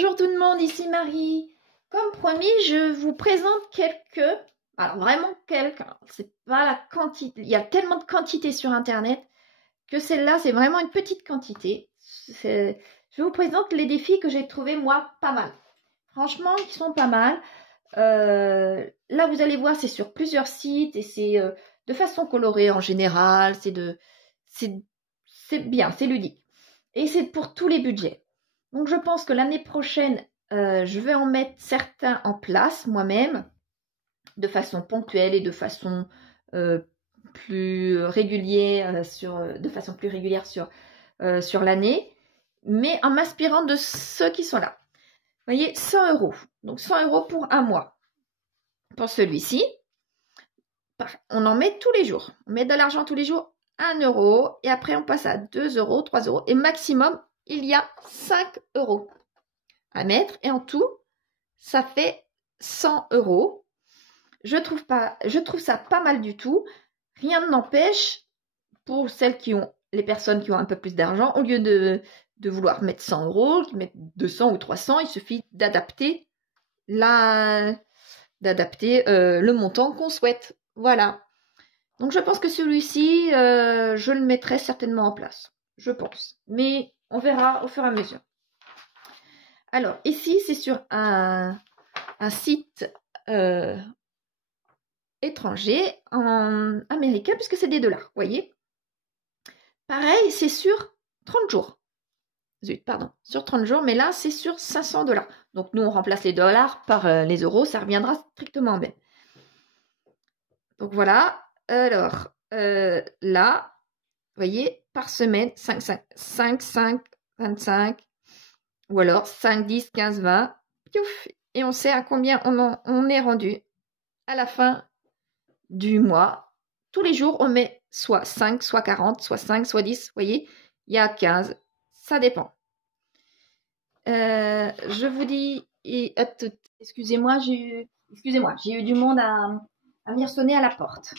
Bonjour tout le monde, ici Marie. Comme promis, je vous présente alors vraiment quelques, c'est pas la quantité, il y a tellement de quantité sur internet que celle-là c'est vraiment une petite quantité. Je vous présente les défis que j'ai trouvé moi pas mal. Franchement, qui sont pas mal. Là vous allez voir, c'est sur plusieurs sites et c'est de façon colorée en général, c'est bien, c'est ludique. Et c'est pour tous les budgets. Donc je pense que l'année prochaine, je vais en mettre certains en place moi-même, de façon ponctuelle et de façon plus régulière sur l'année, mais en m'inspirant de ceux qui sont là. Vous voyez, 100 €. Donc 100 € pour un mois. Pour celui-ci, on en met tous les jours. On met de l'argent tous les jours, 1 € et après on passe à 2 €, 3 € et maximum il y a 5 € à mettre et en tout ça fait 100 €. Je trouve ça pas mal du tout. Rien n'empêche pour les personnes qui ont un peu plus d'argent, au lieu de vouloir mettre 100 €, mettre 200 ou 300, il suffit d'adapter le montant qu'on souhaite. Voilà. Donc je pense que celui-ci, je le mettrai certainement en place. Je pense. Mais on verra au fur et à mesure. Alors ici, c'est sur un site étranger, en américain, puisque c'est des dollars. Vous voyez. Pareil, c'est sur 30 jours. Zut, pardon. Sur 30 jours, mais là, c'est sur 500 $. Donc nous, on remplace les dollars par les euros. Ça reviendra strictement en même. Donc voilà. Alors, là, vous voyez, par semaine, 5, 5, 5, 5, 25, ou alors 5, 10, 15, 20, piouf, et on sait à combien on est rendu à la fin du mois. Tous les jours, on met soit 5, soit 40, soit 5, soit 10, vous voyez, il y a 15, ça dépend. Je vous dis, excusez-moi, j'ai eu du monde à venir sonner à la porte.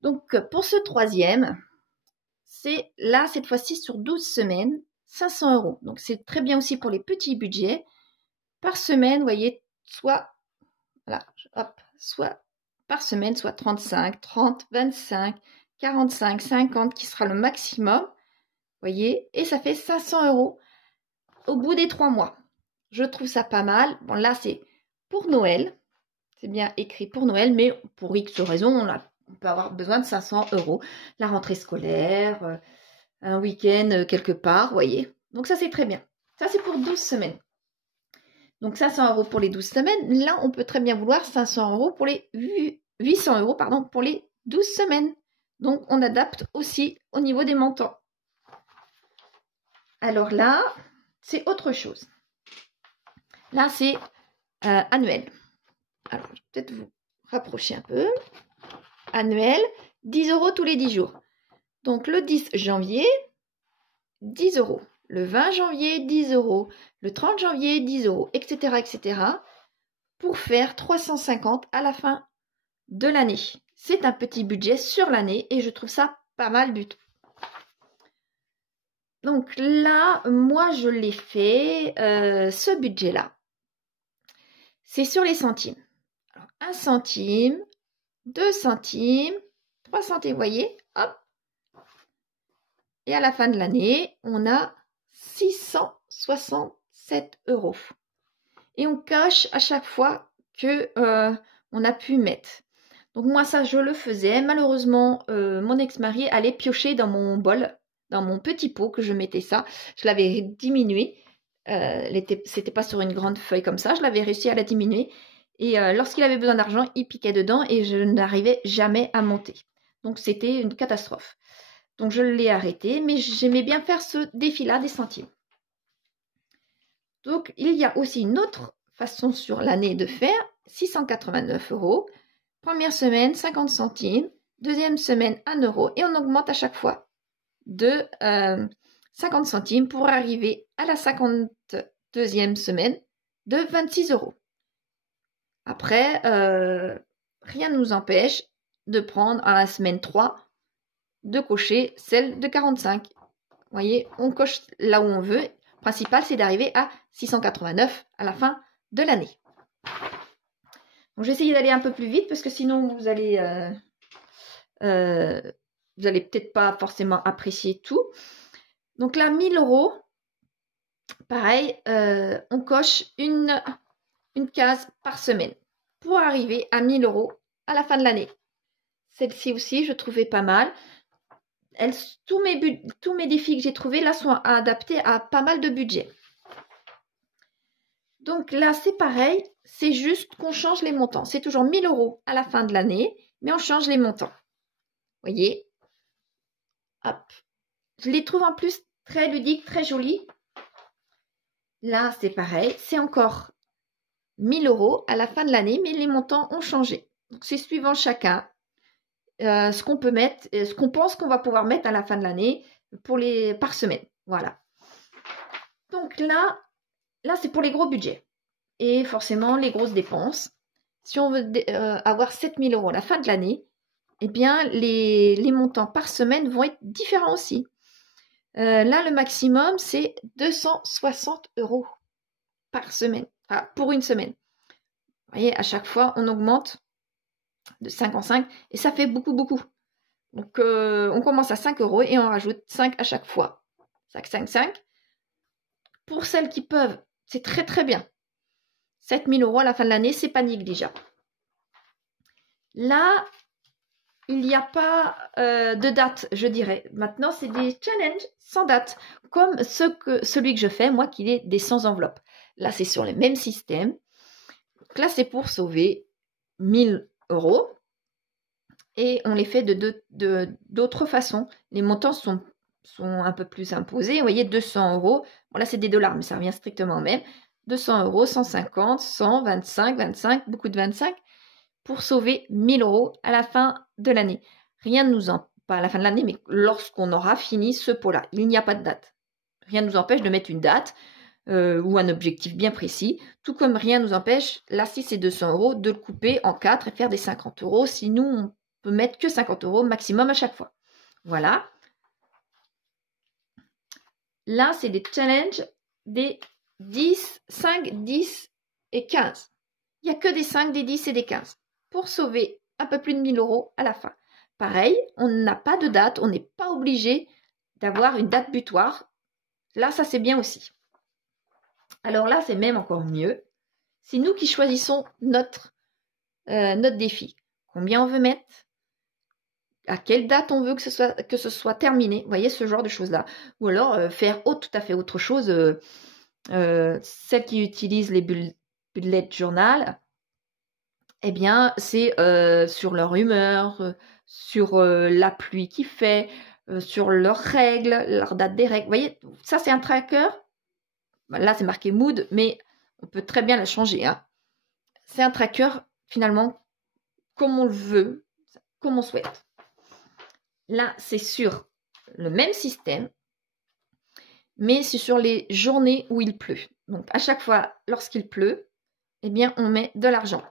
Donc, pour ce troisième, c'est là, cette fois-ci, sur 12 semaines, 500 €. Donc, c'est très bien aussi pour les petits budgets. Par semaine, vous voyez, soit par semaine, soit 35, 30, 25, 45, 50, qui sera le maximum. Vous voyez, et ça fait 500 € au bout des 3 mois. Je trouve ça pas mal. Bon, là, c'est pour Noël. C'est bien écrit pour Noël, mais pour X raisons, on peut avoir besoin de 500 €. La rentrée scolaire, un week-end quelque part, vous voyez. Donc ça, c'est très bien. Ça, c'est pour 12 semaines. Donc 500 € pour les 12 semaines. Là, on peut très bien vouloir 500 € pour les 800 € pardon, pour les 12 semaines. Donc, on adapte aussi au niveau des montants. Alors là, c'est autre chose. Là, c'est annuel. Alors, je vais peut-être vous rapprocher un peu. Annuel, 10 € tous les 10 jours. Donc, le 10 janvier, 10 €. Le 20 janvier, 10 €. Le 30 janvier, 10 €, etc., etc. pour faire 350 à la fin de l'année. C'est un petit budget sur l'année et je trouve ça pas mal du tout. Donc là, moi, je l'ai fait, ce budget-là. C'est sur les centimes. Alors, 1 centime, 2 centimes, 3 centimes, vous voyez, hop. Et à la fin de l'année, on a 667 €. Et on coche à chaque fois que on a pu mettre. Donc moi, ça, je le faisais. Malheureusement, mon ex-mari allait piocher dans mon bol, dans mon petit pot que je mettais ça. Je l'avais diminué. C'était pas sur une grande feuille comme ça. Je l'avais réussi à la diminuer. Et lorsqu'il avait besoin d'argent, il piquait dedans et je n'arrivais jamais à monter. Donc c'était une catastrophe. Donc je l'ai arrêté, mais j'aimais bien faire ce défi-là des centimes. Donc il y a aussi une autre façon sur l'année de faire, 689 €. Première semaine, 50 centimes. Deuxième semaine, 1 € et on augmente à chaque fois de 50 centimes pour arriver à la 52e semaine de 26 €. Après, rien ne nous empêche de prendre à la semaine 3 de cocher celle de 45. Vous voyez, on coche là où on veut. principal, c'est d'arriver à 689 à la fin de l'année. Donc, je vais essayer d'aller un peu plus vite parce que sinon, vous allez peut-être pas forcément apprécier tout. Donc là, 1000 €, pareil, on coche une case par semaine pour arriver à 1000 € à la fin de l'année. Celle-ci aussi, je trouvais pas mal. Tous mes défis que j'ai trouvés là sont adaptés à pas mal de budget. Donc là, c'est pareil, c'est juste qu'on change les montants. C'est toujours 1000 € à la fin de l'année, mais on change les montants. Vous voyez? Hop. Je les trouve en plus très ludiques, très jolis. Là, c'est pareil, c'est encore 1000 € à la fin de l'année, mais les montants ont changé. Donc, c'est suivant chacun ce qu'on peut mettre, ce qu'on pense qu'on va pouvoir mettre à la fin de l'année par semaine. Voilà. Donc là c'est pour les gros budgets et forcément les grosses dépenses. Si on veut avoir 7000 € à la fin de l'année, eh bien les montants par semaine vont être différents aussi. Là, le maximum, c'est 260 € par semaine, pour une semaine. Vous voyez, à chaque fois, on augmente de 5 en 5 et ça fait beaucoup. Donc, on commence à 5 € et on rajoute 5 à chaque fois. 5. Pour celles qui peuvent, c'est très bien. 7000 € à la fin de l'année, c'est pas négligeable. Là, il n'y a pas de date, je dirais. Maintenant, c'est des challenges sans date, comme celui que je fais, moi, qui est des 100 enveloppes. Là, c'est sur le même système. Donc là, c'est pour sauver 1000 € et on les fait d'autres façons. Les montants sont un peu plus imposés. Vous voyez, 200 €. Bon, là, c'est des dollars, mais ça revient strictement au même. 200 €, 150, 100, 25, beaucoup de 25, pour sauver 1000 € à la fin de l'année. Rien ne nous empêche, pas à la fin de l'année, mais lorsqu'on aura fini ce pot-là. Il n'y a pas de date. Rien ne nous empêche de mettre une date ou un objectif bien précis, tout comme rien ne nous empêche, là si c'est 200 €, de le couper en 4 et faire des 50 €. Si nous, on peut mettre que 50 € maximum à chaque fois. Voilà. Là, c'est des challenges des 10, 5, 10 et 15. Il n'y a que des 5, des 10 et des 15 pour sauver un peu plus de 1000 € à la fin. Pareil, on n'a pas de date, on n'est pas obligé d'avoir une date butoir. Là, ça c'est bien aussi. Alors là, c'est même encore mieux. C'est nous qui choisissons notre défi. Combien on veut mettre, à quelle date on veut que ce soit terminé. Vous voyez, ce genre de choses-là. Ou alors faire tout à fait autre chose. Celles qui utilisent les bullet journal, eh bien, c'est sur leur humeur, sur la pluie qu'il fait, sur leurs règles, leur date des règles. Vous voyez, ça, c'est un tracker. Là, c'est marqué mood, mais on peut très bien la changer. Hein. C'est un tracker, finalement, comme on le veut, comme on souhaite. Là, c'est sur le même système, mais c'est sur les journées où il pleut. Donc, à chaque fois, lorsqu'il pleut, eh bien, on met de l'argent.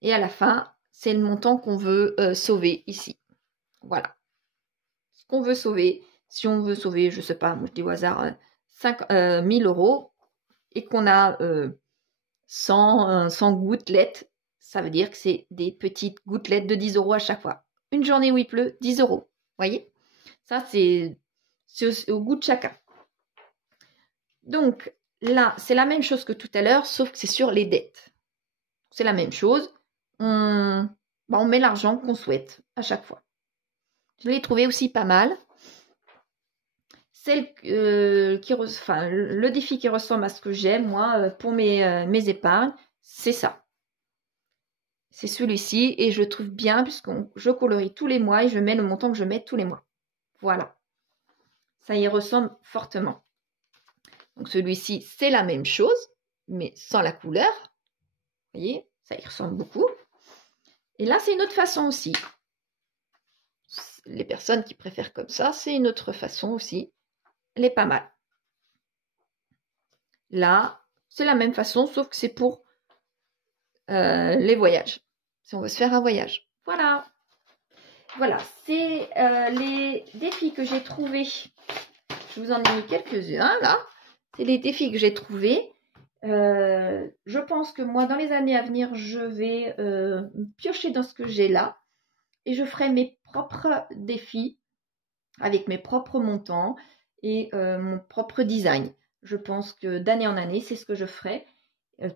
Et à la fin, c'est le montant qu'on veut sauver ici. Voilà. Ce qu'on veut sauver, si on veut sauver, je ne sais pas, moi je dis au hasard, 1000 € et qu'on a 100 gouttelettes, ça veut dire que c'est des petites gouttelettes de 10 € à chaque fois. Une journée où il pleut, 10 €. Vous voyez? Ça, c'est au goût de chacun. Donc, là, c'est la même chose que tout à l'heure, sauf que c'est sur les dettes. C'est la même chose. On met l'argent qu'on souhaite à chaque fois. Je l'ai trouvé aussi pas mal. Le défi qui ressemble à ce que j'aime, moi, pour mes épargnes, c'est ça. C'est celui-ci et je le trouve bien puisque je colorie tous les mois et je mets le montant que je mets tous les mois. Voilà. Ça y ressemble fortement. Donc celui-ci, c'est la même chose, mais sans la couleur. Vous voyez, ça y ressemble beaucoup. Et là, c'est une autre façon aussi. Les personnes qui préfèrent comme ça, c'est une autre façon aussi. Elle est pas mal. Là, c'est la même façon, sauf que c'est pour les voyages. Si on veut se faire un voyage. Voilà. Voilà, c'est les défis que j'ai trouvés Je vous en ai mis quelques-uns là. C'est les défis que j'ai trouvés. Je pense que moi, dans les années à venir, je vais piocher dans ce que j'ai là. Et je ferai mes propres défis avec mes propres montants et mon propre design. Je pense que d'année en année, c'est ce que je ferai,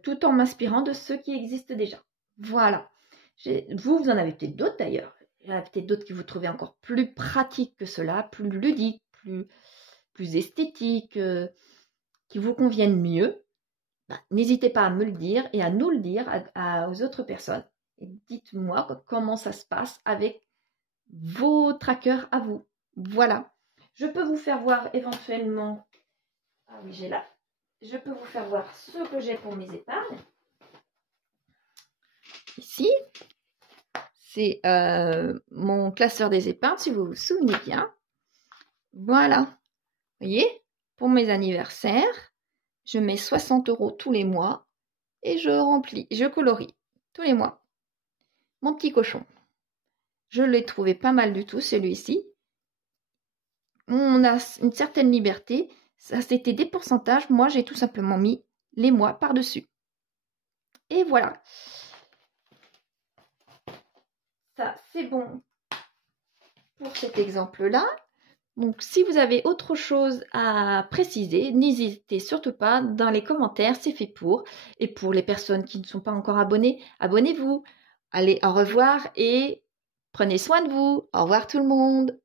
tout en m'inspirant de ceux qui existent déjà. Voilà. Vous en avez peut-être d'autres d'ailleurs. Il y en a peut-être d'autres qui vous trouvez encore plus pratiques que cela, plus ludiques, plus esthétiques, qui vous conviennent mieux. N'hésitez pas à me le dire et à nous le dire aux autres personnes. Et dites-moi comment ça se passe avec vos trackers à vous. Voilà. Je peux vous faire voir éventuellement. Ah oui, j'ai là. Je peux vous faire voir ce que j'ai pour mes épargnes. Ici, c'est mon classeur des épargnes, si vous vous souvenez bien. Voilà. Vous voyez, pour mes anniversaires, je mets 60 € tous les mois et je remplis, je colorie tous les mois. Mon petit cochon. Je l'ai trouvé pas mal du tout, celui-ci. On a une certaine liberté. Ça, c'était des pourcentages. Moi, j'ai tout simplement mis les mois par-dessus. Et voilà. Ça, c'est bon pour cet exemple-là. Donc, si vous avez autre chose à préciser, n'hésitez surtout pas dans les commentaires, c'est fait pour. Et pour les personnes qui ne sont pas encore abonnées, abonnez-vous. Allez, au revoir et prenez soin de vous. Au revoir tout le monde.